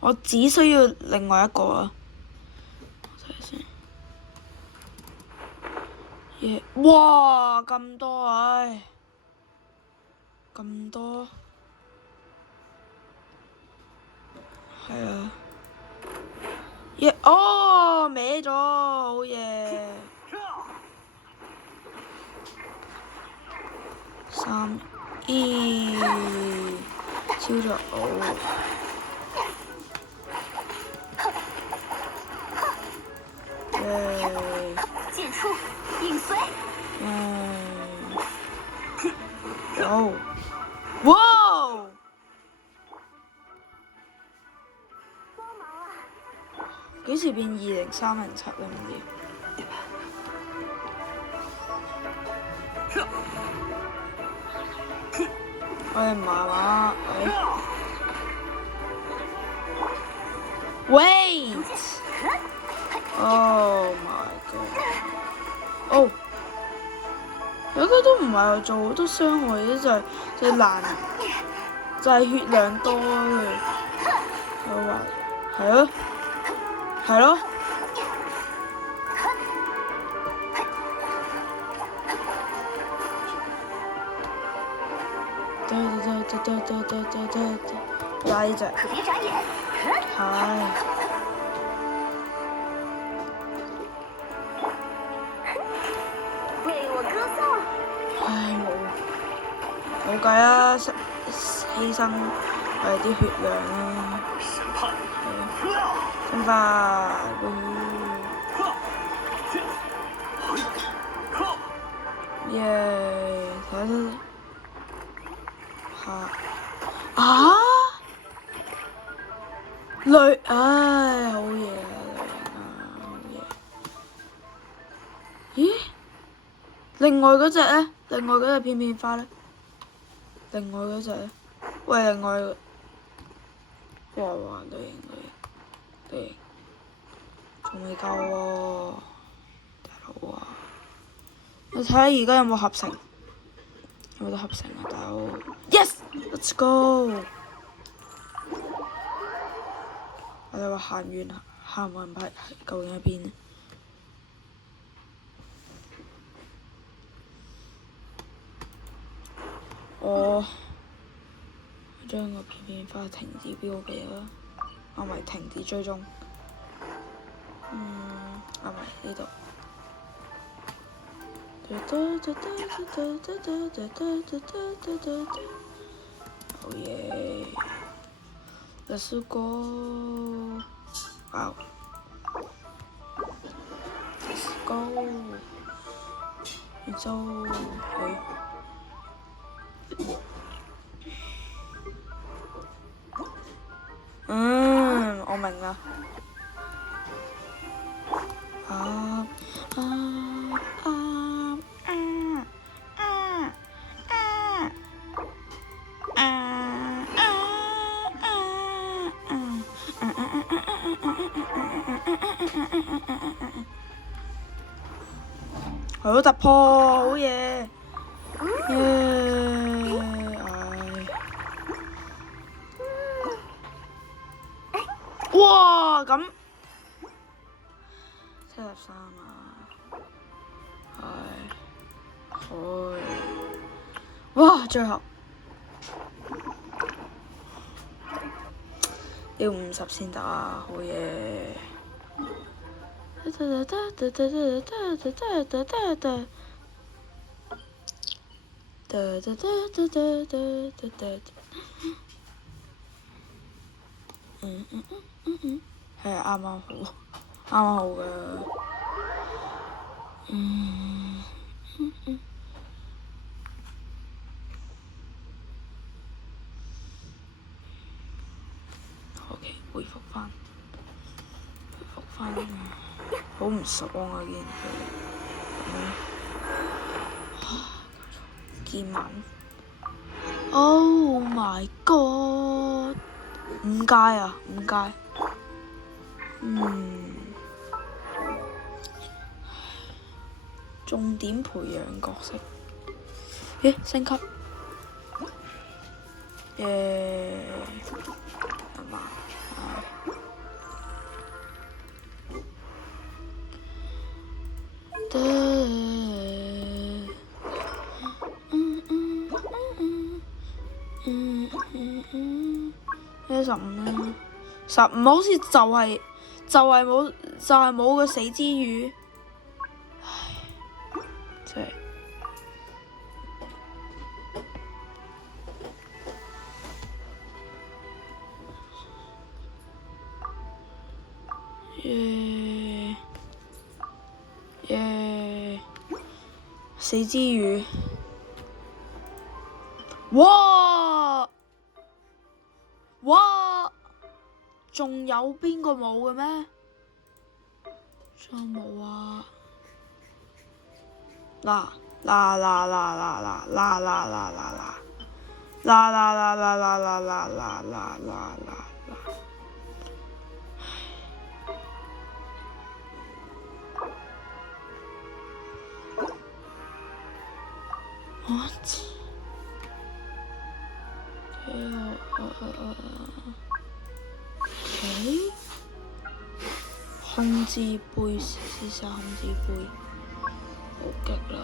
我只需要另外一個啊！睇下先。耶！哇！咁多唉，咁多。係啊。耶！哦，歪咗，好嘢。3、2，超咗好。耶！剑出，影随。有。哇！幾時變2030七啊？唔知。喂，麻麻，喂。Wait！ Oh my god！ 哦，有啲都唔係做好多傷害嘅，就係難，就係血量多嘅。我話係咯，係咯。拉呢隻。可別眨眼。係。為我歌頌。唉，冇計啊！犧牲啲血量啊！升翻，耶！睇下啊！唉，好嘢啊！好嘢。咦？另外嗰隻咧？另外嗰隻片片花咧？另外嗰隻咧？喂，另外哇，類型，仲未夠喎，大佬啊！你睇下而家有冇合成？有冇得合成啊，大佬 ？Yes，let's go！ 我哋話行完牌究竟喺邊呢？我將個片片花停止標記啦，唔係停止追蹤。唔係呢度。好嘢 ！Let's go！ 哇 ！Let's go！ 然之後我明啦。好突破，好嘢！耶！哇，咁73啊！哇，最後要50先得啊！好嘢！係啱啱好㗎。OK，回復翻，好唔爽啊！件劍文 ，Oh my god！ 5階啊，5階。重點培養角色。咦？升級？耶！係嘛？呢15啦，15好似就係冇個死之魚，唉，真係。死之魚，哇！仲有邊個冇嘅咩？仲有冇啊？嗱，What？ OK， 控制杯，試下控制杯，好激啦！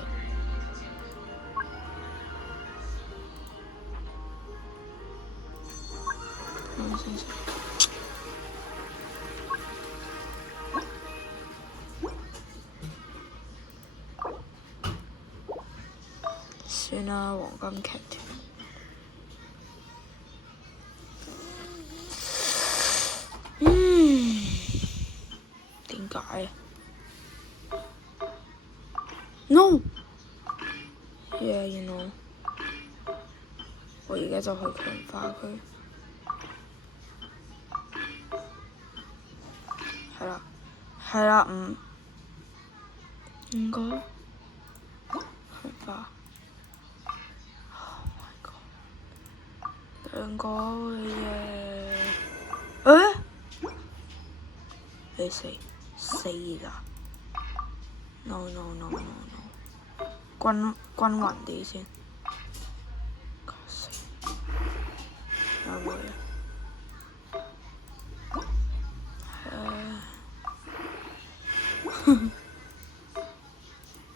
算啦，黃金劇團。點解？No。Yeah, you know。我而家就去強化佢。係啦，5個強化。Oh my god！ 2個嘢。你死啦 ！No！ 均勻啲先。有冇嘢？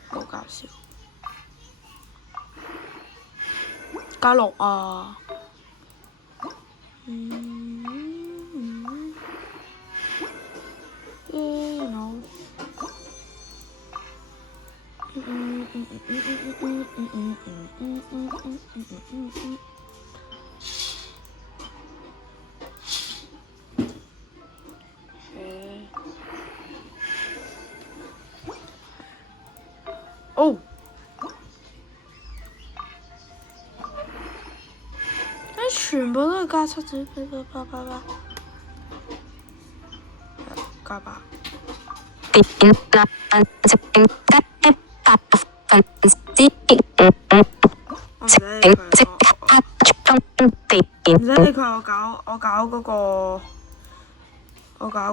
好搞笑。加6啊！哦！全部都係加7啫，加8。唔使理佢，我搞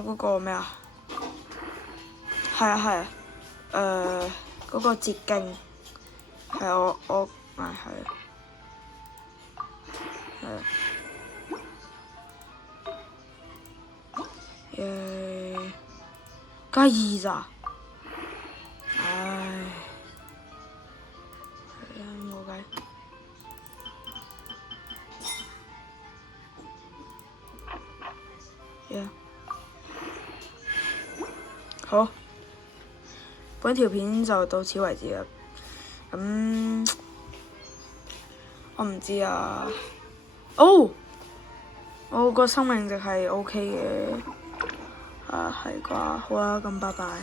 嗰個咩啊？係啊，嗰個捷徑係我係加2咋？唉，係啊，冇計。好，本條片就到此為止啦。我唔知啊。我個生命值係 OK 嘅。係啩？好啦，咁拜拜。